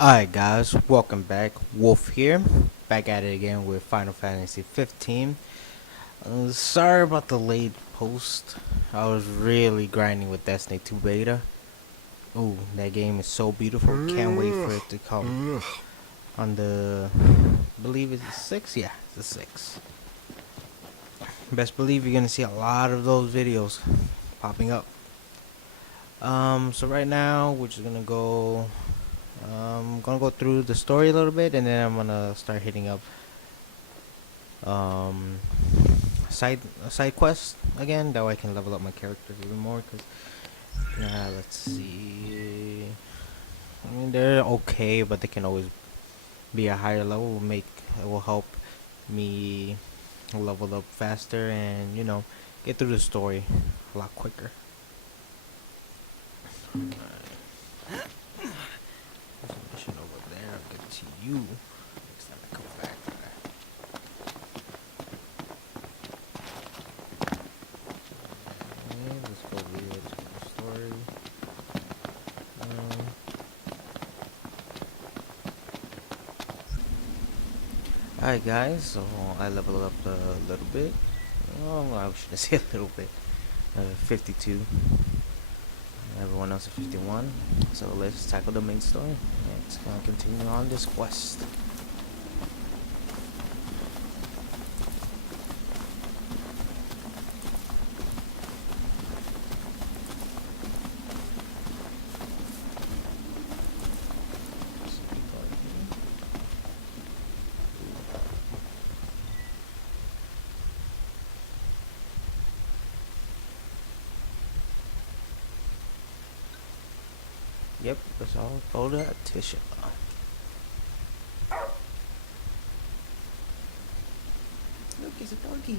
Alright guys, welcome back. Wolf here, back at it again with Final Fantasy 15. Sorry about the late post. I was really grinding with Destiny 2 beta. Ooh, that game is so beautiful. Can't wait for it to come on the, I believe it's the 6th? Yeah, it's the 6th. Best believe you're gonna see a lot of those videos popping up. So right now we're just gonna go I'm gonna go through the story a little bit, and then I'm gonna start hitting up um, side quests again. That way I can level up my characters a little more. Cause let's see. I mean they're okay, but they can always be a higher level. It will help me level up faster and get through the story a lot quicker. There's a mission over there. I'll get to you next time I come back. Okay, let's go read the story. Alright guys, so I leveled up a little bit. Oh, I shouldn't say a little bit. 52. Everyone else at 51. So let's tackle the main story. Let's continue on this quest. Yep, that's all. Go to Tisha. Look, it's a doggy.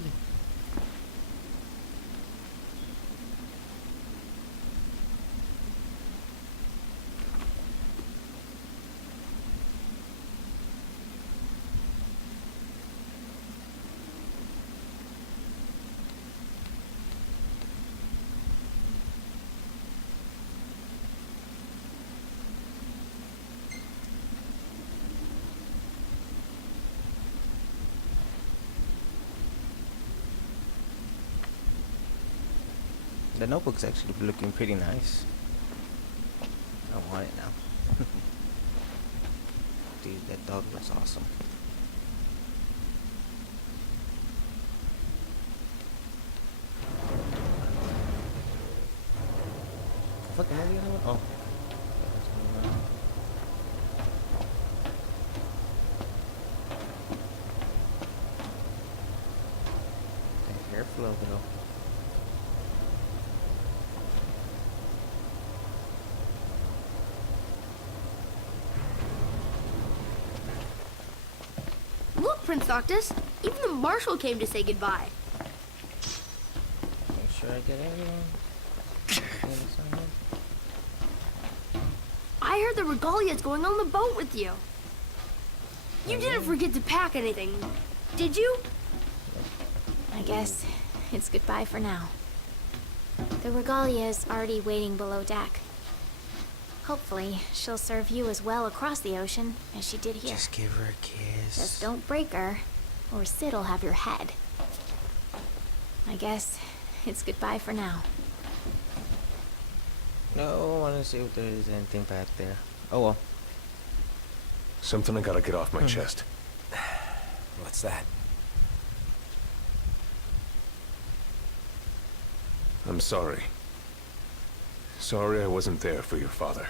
The notebook's actually looking pretty nice. I want it now. Dude, that dog looks awesome. Fucking movie on the one? Oh. The hair flow though. Look, Prince Noctis, even the marshal came to say goodbye. Make sure I get everyone. I heard the Regalia's going on the boat with you. You didn't forget to pack anything, did you? I guess it's goodbye for now. The Regalia is already waiting below deck. Hopefully, she'll serve you as well across the ocean as she did here. Just give her a kiss. Just don't break her, or Sid'll have your head. I guess it's goodbye for now. No, I want to see if there is anything back there. Oh well. Something I gotta get off my chest. What's that? I'm sorry. Sorry I wasn't there for your father.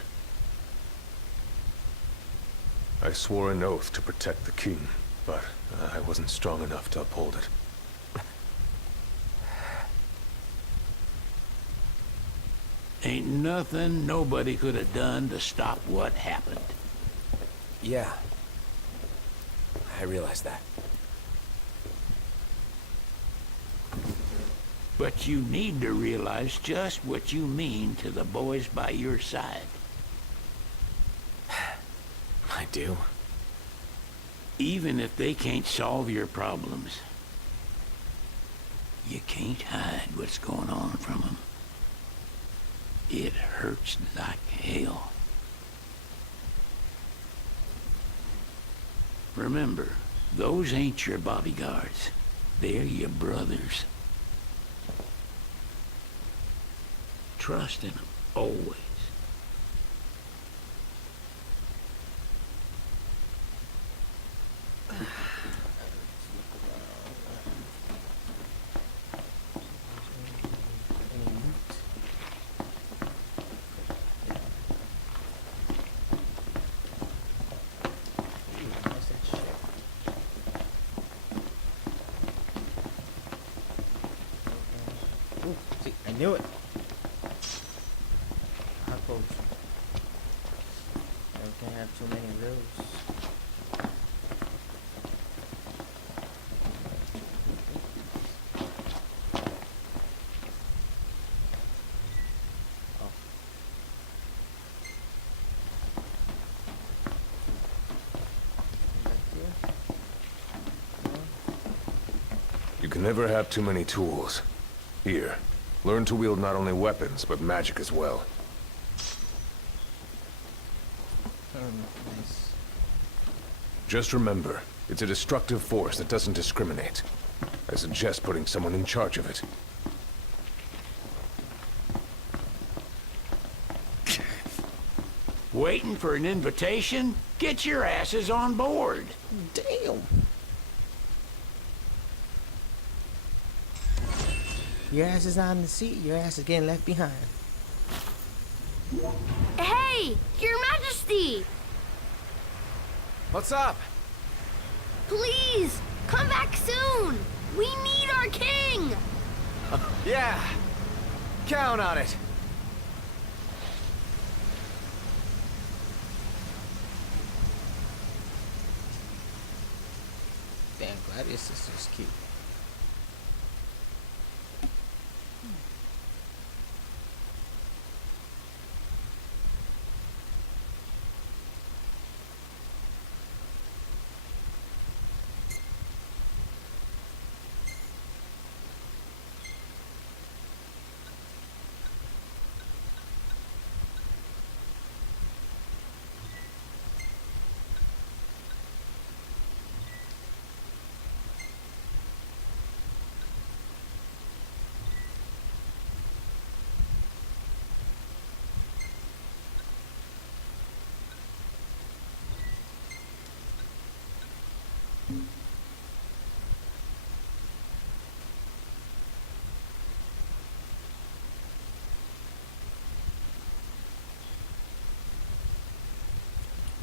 I swore an oath to protect the king, but I wasn't strong enough to uphold it. Ain't nothing nobody could have done to stop what happened. Yeah. I realize that. But you need to realize just what you mean to the boys by your side. I do. Even if they can't solve your problems, you can't hide what's going on from them. It hurts like hell. Remember, those ain't your bodyguards. They're your brothers. Trust in them, always. Ooh, see, I knew it. Hot potion. Never can have too many of those. Oh. Back here. You can never have too many tools. Here, learn to wield not only weapons, but magic as well. Nice. Just remember, it's a destructive force that doesn't discriminate. I suggest putting someone in charge of it. Waiting for an invitation? Get your asses on board. Damn. Your ass is on the seat. Your ass is getting left behind. Hey, Your Majesty! What's up? Please, come back soon! We need our king! Yeah. Count on it. Damn, Gladius sister's cute.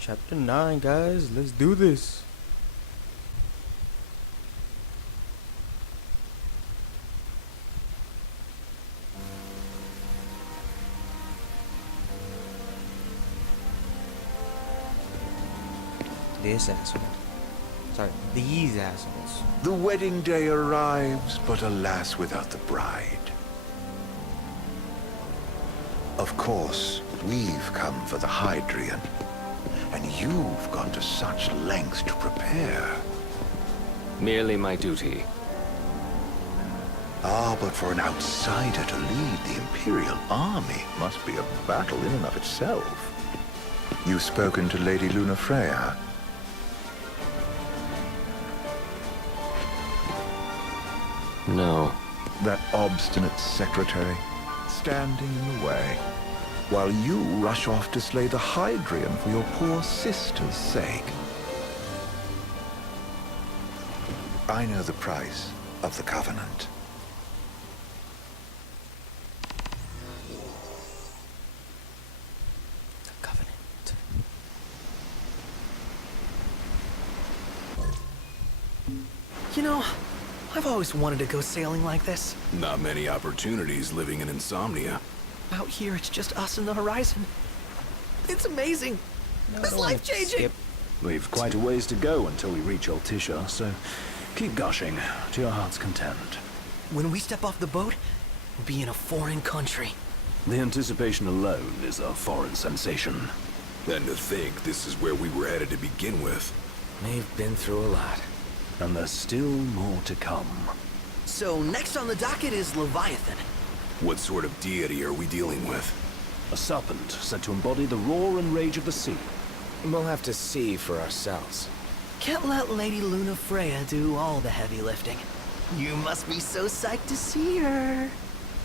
Chapter 9, guys. Let's do this. This asshole. Sorry, these assholes. The wedding day arrives, but alas, without the bride. Of course, we've come for the Hydrian, and you've gone to such lengths to prepare. Merely my duty. Ah, but for an outsider to lead the Imperial army must be a battle in and of itself. You've spoken to Lady Lunafreya. No. That obstinate secretary, standing in the way, while you rush off to slay the Hydrian for your poor sister's sake. I know the price of the Covenant. The Covenant. You know, I've always wanted to go sailing like this. Not many opportunities living in Insomnia. Out here, it's just us and the horizon. It's amazing. No, It's don't wanna life-changing. skip. We've quite a ways to go until we reach Altisha, so keep gushing to your heart's content. When we step off the boat, we'll be in a foreign country. The anticipation alone is a foreign sensation. And to think this is where we were headed to begin with. We've been through a lot. And there's still more to come. So next on the docket is Leviathan. What sort of deity are we dealing with? A serpent said to embody the roar and rage of the sea. We'll have to see for ourselves. Can't let Lady Luna Freya do all the heavy lifting. You must be so psyched to see her.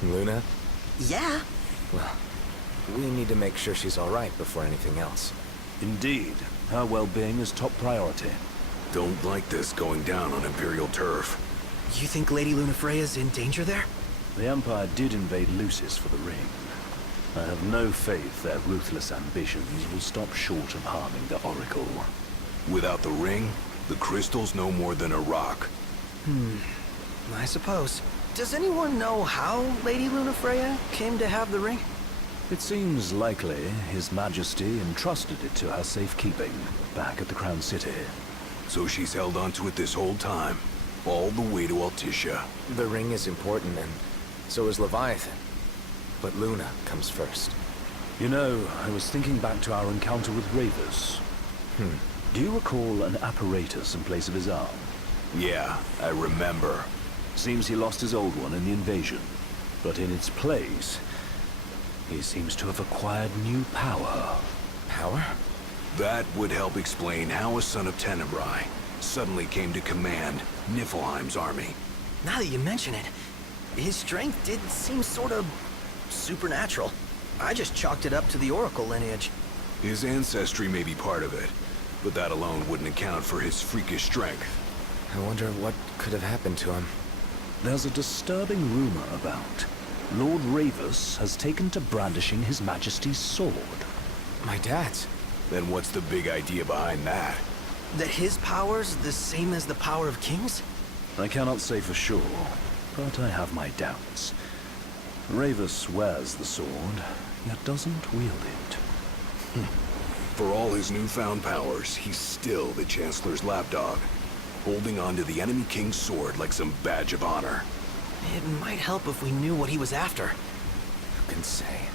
Luna? Yeah. Well, we need to make sure she's alright before anything else. Indeed. Her well-being is top priority. Don't like this going down on Imperial turf. You think Lady Luna Freya's in danger there? The Empire did invade Lucis for the ring. I have no faith their ruthless ambitions will stop short of harming the Oracle. Without the ring, the crystal's no more than a rock. I suppose. Does anyone know how Lady Luna Freya came to have the ring? It seems likely His Majesty entrusted it to her safekeeping back at the Crown City. So she's held onto it this whole time, all the way to Altissia. The ring is important, and so is Leviathan. But Luna comes first. You know, I was thinking back to our encounter with Ravus. Do you recall an apparatus in place of his arm? Yeah, I remember. Seems he lost his old one in the invasion. But in its place, he seems to have acquired new power. Power? That would help explain how a son of Tenebrae suddenly came to command Niflheim's army. Now that you mention it, his strength did seem sort of supernatural. I just chalked it up to the Oracle lineage. His ancestry may be part of it, but that alone wouldn't account for his freakish strength. I wonder what could have happened to him. There's a disturbing rumor about. Lord Ravus has taken to brandishing His Majesty's sword. My dad's. Then what's the big idea behind that? That his power's the same as the power of kings? I cannot say for sure, but I have my doubts. Ravus wears the sword, yet doesn't wield it. For all his newfound powers, he's still the Chancellor's lapdog, holding on to the enemy king's sword like some badge of honor. It might help if we knew what he was after. Who can say?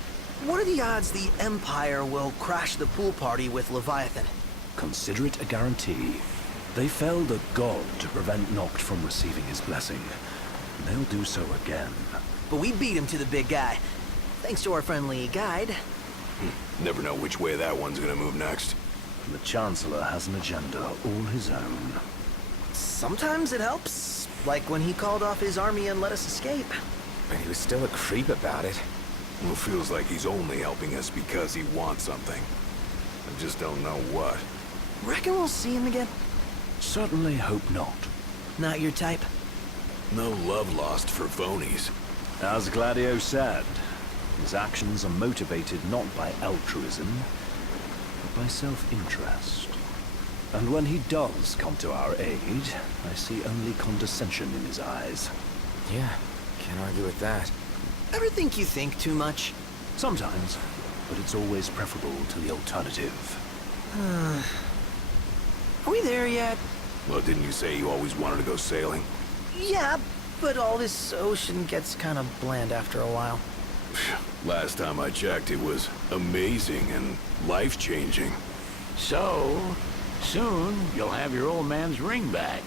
What are the odds the Empire will crash the pool party with Leviathan? Consider it a guarantee. They felled a god to prevent Noct from receiving his blessing. They'll do so again. But we beat him to the big guy, thanks to our friendly guide. Never know which way that one's gonna move next. The Chancellor has an agenda all his own. Sometimes it helps, like when he called off his army and let us escape. But he was still a creep about it. Well, feels like he's only helping us because he wants something. I just don't know what. Reckon we'll see him again? Certainly hope not. Not your type? No love lost for phonies. As Gladio said, his actions are motivated not by altruism, but by self-interest. And when he does come to our aid, I see only condescension in his eyes. Yeah, can't argue with that. Ever think you think too much? Sometimes, but it's always preferable to the alternative. Are we there yet? Well, didn't you say you always wanted to go sailing? Yeah, but all this ocean gets kind of bland after a while. Last time I checked, it was amazing and life-changing. So, soon you'll have your old man's ring back.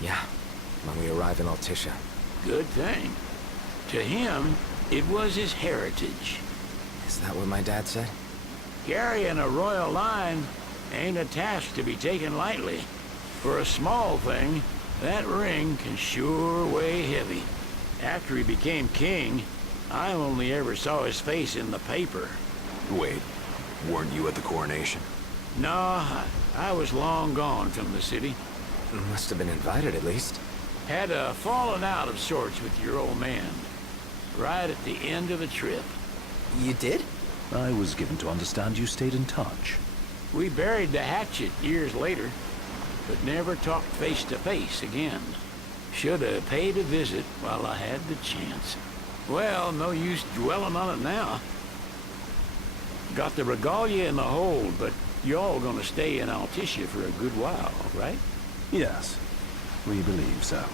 Yeah, when we arrive in Altissia. Good thing. To him, it was his heritage. Is that what my dad said? Carrying a royal line ain't a task to be taken lightly. For a small thing, that ring can sure weigh heavy. After he became king, I only ever saw his face in the paper. Wait, weren't you at the coronation? No, I was long gone from the city. Must have been invited at least. Had a falling out of sorts with your old man. Right at the end of the trip. You did? I was given to understand you stayed in touch. We buried the hatchet years later, but never talked face to face again. Should have paid a visit while I had the chance. Well, no use dwelling on it now. Got the regalia in the hold, but y'all gonna stay in Altissia for a good while, right? Yes, we believe so.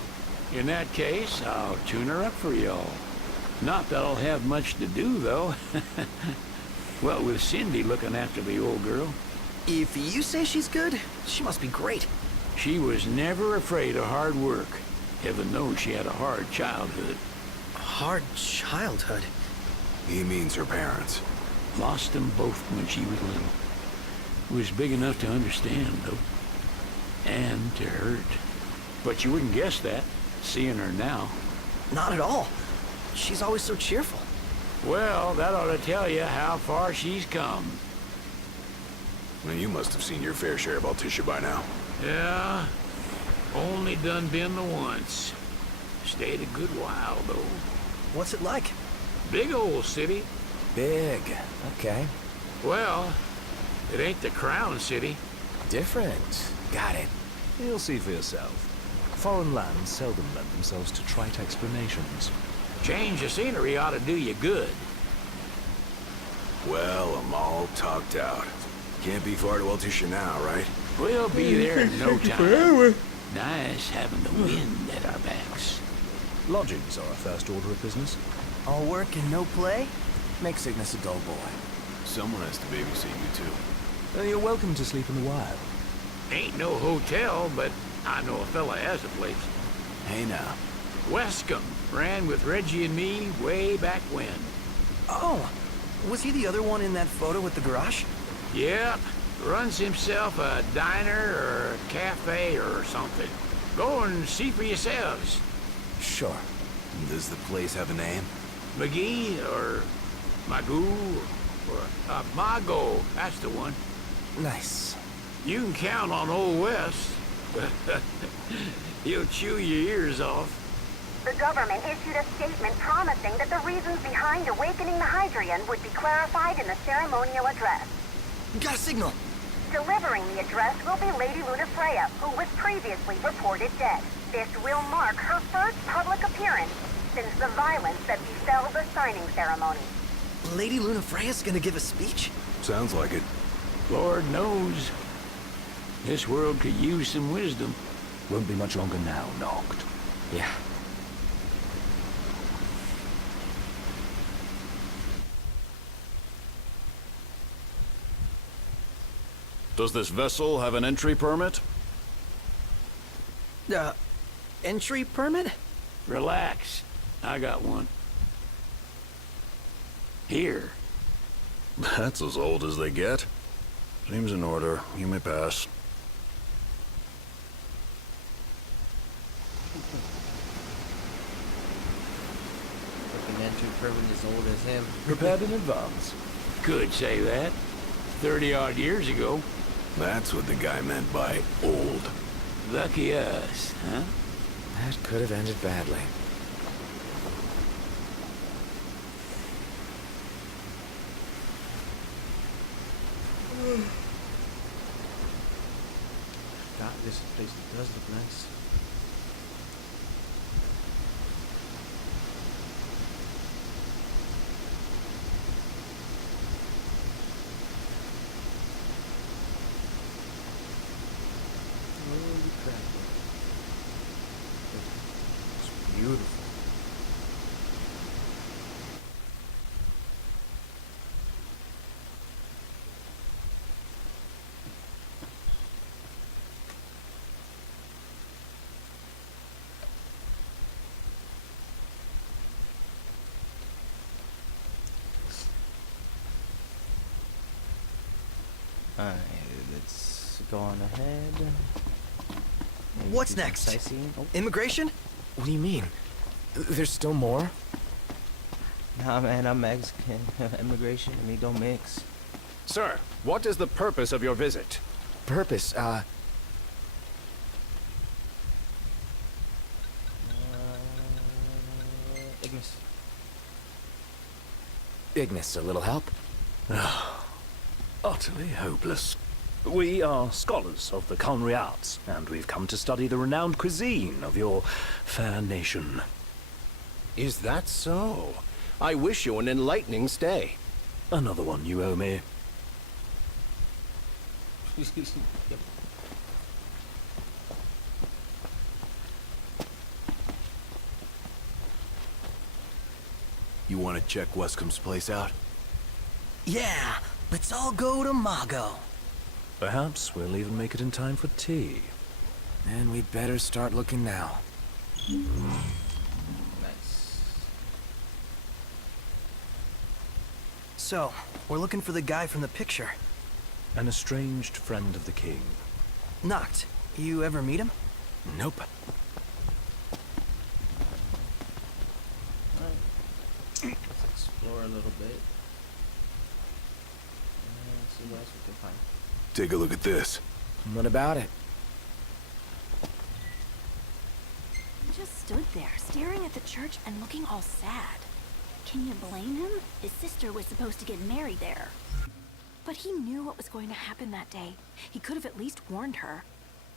In that case, I'll tune her up for y'all. Not that I'll have much to do, though. Well, with Cindy looking after the old girl. If you say she's good, she must be great. She was never afraid of hard work. Heaven knows she had a hard childhood. Hard childhood? He means her parents. Lost them both when she was little. Was big enough to understand, though. and to hurt. But you wouldn't guess that, seeing her now. Not at all. She's always so cheerful. Well, that ought to tell you how far she's come. Well, you must have seen your fair share of Altissia by now. Yeah, only done been the once. Stayed a good while, though. What's it like? Big old city. Big. Okay. Well, it ain't the crown city. Different. Got it. You'll see for yourself. Foreign lands seldom lend themselves to trite explanations. Change of scenery ought to do you good. Well, I'm all talked out. Can't be far to Altissia now, right? We'll be there in no time. Nice having the wind at our backs. Lodgings are a first order of business. All work and no play? Makes Ignis a dull boy. Someone has to babysit you, too. You're welcome to sleep in the wild. Ain't no hotel, but I know a fella has a place. Hey, now. Westcomb ran with Reggie and me way back when. Oh, was he the other one in that photo with the garage? Yep, runs himself a diner or a cafe or something. Go and see for yourselves. Sure. Does the place have a name? McGee or Magoo or Mago, that's the one. Nice. You can count on Old West. He'll chew your ears off. The government issued a statement promising that the reasons behind awakening the Hydrian would be clarified in the ceremonial address. Got a signal. Delivering the address will be Lady Lunafreya, who was previously reported dead. This will mark her first public appearance since the violence that befell the signing ceremony. Lady Lunafreya's gonna give a speech? Sounds like it. Lord knows. This world could use some wisdom. Won't be much longer now, Noct. Yeah. Does this vessel have an entry permit? Entry permit? Relax. I got one. Here. That's as old as they get. Seems in order. You may pass. Fucking entry permit is old as him. Prepared in advance. Could say that. 30-odd years ago. That's what the guy meant by old. Lucky us, huh? That could have ended badly. God, this place does look nice. Holy crap. It's beautiful. Alright, let's go on ahead. Maybe What's do some next? Sightseeing. Oh, Immigration? What do you mean? There's still more? nah, man, I'm Mexican. Immigration and me don't mix. Sir, what is the purpose of your visit? Purpose, Ignis. Ignis, a little help? Utterly hopeless. We are scholars of the culinary arts, and we've come to study the renowned cuisine of your fair nation. Is that so? I wish you an enlightening stay. Another one you owe me. Yep. You want to check Westcomb's place out? Yeah, let's all go to Mago. Perhaps we'll even make it in time for tea. And we'd better start looking now. Nice. So, we're looking for the guy from the picture. An estranged friend of the king. Noct, You ever meet him? Nope. Let's explore a little bit. And see what else we can find. Take a look at this. What about it? He just stood there, staring at the church and looking all sad. Can you blame him? His sister was supposed to get married there. But he knew what was going to happen that day. He could have at least warned her.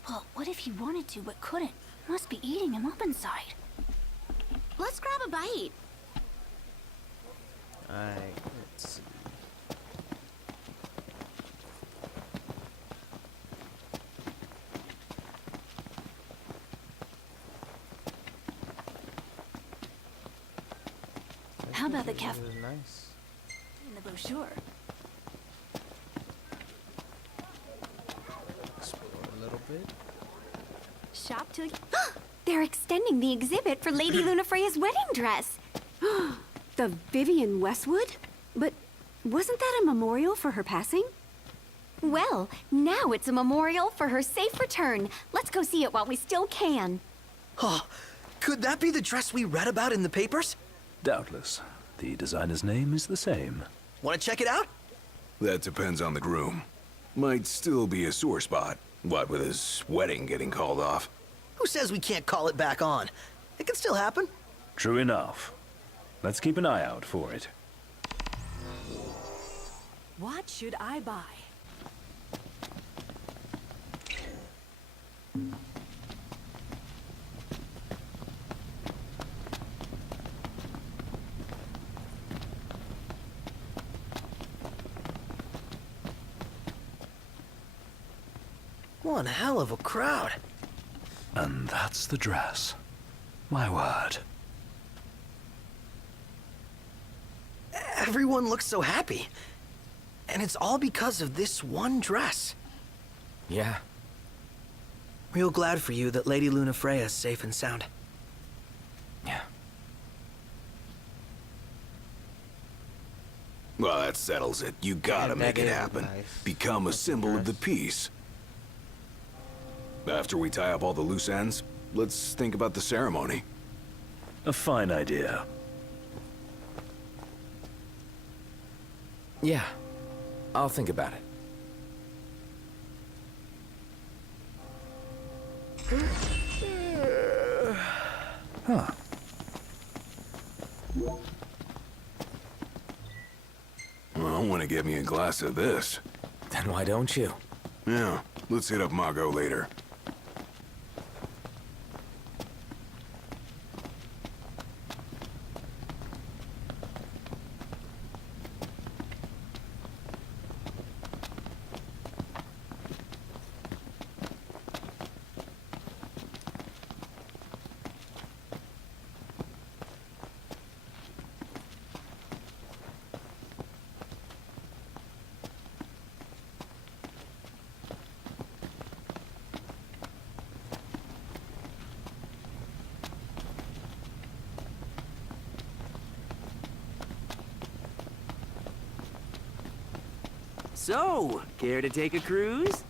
Well, what if he wanted to but couldn't? Must be eating him up inside. Let's grab a bite. Alright, let's see. How about the cafe? Nice. In the brochure. Explore a little bit. Shop till They're extending the exhibit for Lady Lunafreya's wedding dress. The Vivian Westwood? But wasn't that a memorial for her passing? Well, now it's a memorial for her safe return. Let's go see it while we still can. Oh, could that be the dress we read about in the papers? Doubtless. The designer's name is the same. Want to check it out? That depends on the groom. Might still be a sore spot. What with his wedding getting called off. Who says we can't call it back on? It can still happen. True enough. Let's keep an eye out for it. What should I buy? One hell of a crowd. And that's the dress. My word. Everyone looks so happy. And it's all because of this one dress. Yeah. Real glad for you that Lady Lunafreya is safe and sound. Yeah. Well, that settles it. You gotta make it happen. Become a symbol of the peace. After we tie up all the loose ends, let's think about the ceremony. A fine idea. Yeah. I'll think about it. Huh. Well, I want to get me a glass of this. Then why don't you? Yeah, let's hit up Margot later. So, care to take a cruise?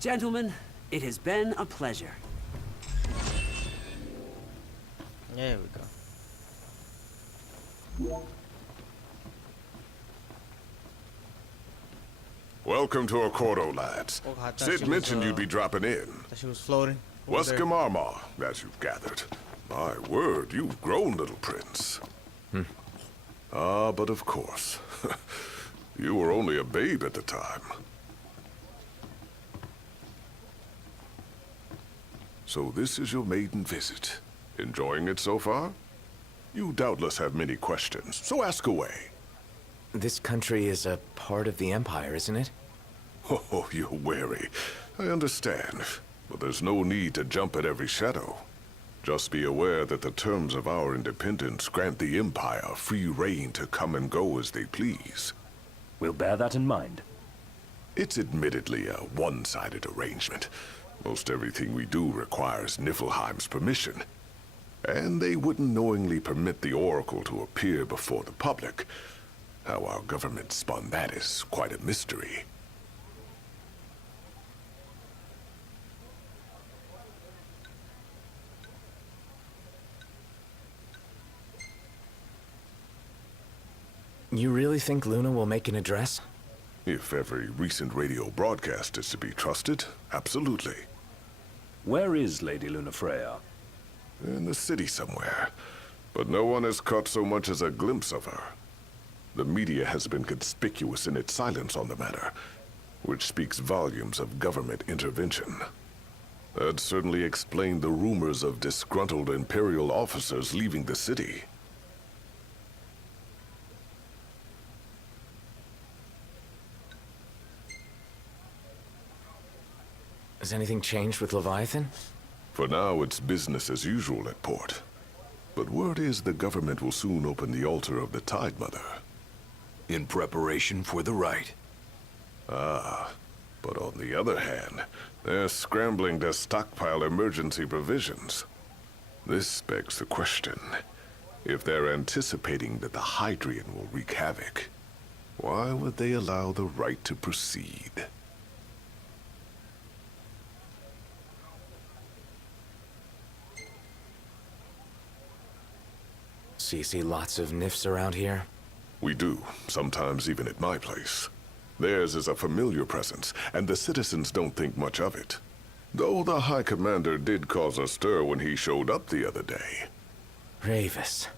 Gentlemen, it has been a pleasure. There we go. Welcome to Accordo, lads. Oh, I thought Sid she was, mentioned you'd be dropping in. She was floating. over there. Wescamarma, as you've gathered. My word, you've grown, little prince. Ah, but of course. You were only a babe at the time. So this is your maiden visit. Enjoying it so far? You doubtless have many questions, so ask away. This country is a part of the Empire, isn't it? Oh, you're wary. I understand. But there's no need to jump at every shadow. Just be aware that the terms of our independence grant the Empire free reign to come and go as they please. We'll bear that in mind. It's admittedly a one-sided arrangement. Most everything we do requires Niflheim's permission. And they wouldn't knowingly permit the Oracle to appear before the public. How our government spun that is quite a mystery. You really think Luna will make an address? If every recent radio broadcast is to be trusted, absolutely. Where is Lady Lunafreya? In the city somewhere. But no one has caught so much as a glimpse of her. The media has been conspicuous in its silence on the matter, which speaks volumes of government intervention. That certainly explained the rumors of disgruntled Imperial officers leaving the city. Has anything changed with Leviathan? For now, it's business as usual at port. But word is the government will soon open the altar of the Tide Mother. In preparation for the rite. Ah, but on the other hand, they're scrambling to stockpile emergency provisions. This begs the question, if they're anticipating that the Hydrian will wreak havoc, why would they allow the rite to proceed? So you see lots of Nifs around here? We do, sometimes even at my place. Theirs is a familiar presence, and the citizens don't think much of it. Though the High Commander did cause a stir when he showed up the other day. Ravis.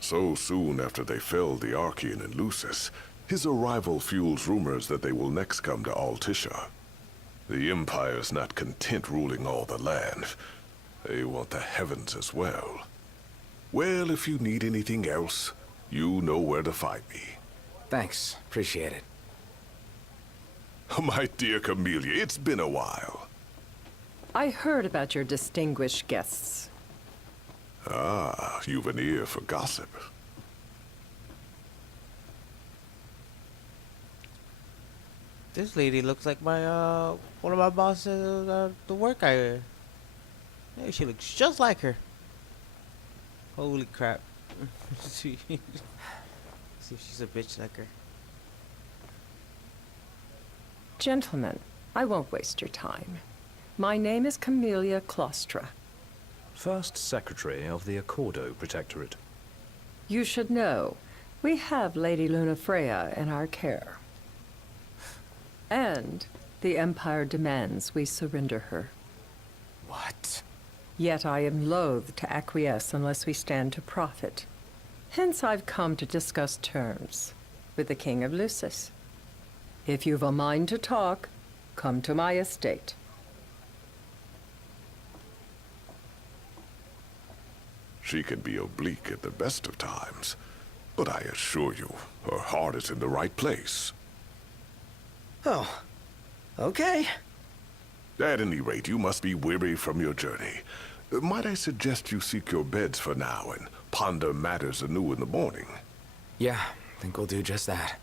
So soon after they felled the Archean and Lucis, his arrival fuels rumors that they will next come to Altisha. The Empire's not content ruling all the land. They want the heavens as well. Well, if you need anything else, you know where to find me. Thanks. Appreciate it. My dear Camellia, it's been a while. I heard about your distinguished guests. Ah, you've an ear for gossip. This lady looks like my one of my bosses the work I. Hey, she looks just like her. Holy crap. See if she's a bitch like her. Gentlemen, I won't waste your time. My name is Camellia Claustra. First Secretary of the Accordo Protectorate. You should know, we have Lady Lunafreya in our care. And the Empire demands we surrender her. What? Yet I am loath to acquiesce unless we stand to profit. Hence I've come to discuss terms with the King of Lucis. If you've a mind to talk, come to my estate. She can be oblique at the best of times, but I assure you, her heart is in the right place. Oh, okay. At any rate, you must be weary from your journey. Might I suggest you seek your beds for now and ponder matters anew in the morning? Yeah, I think we'll do just that.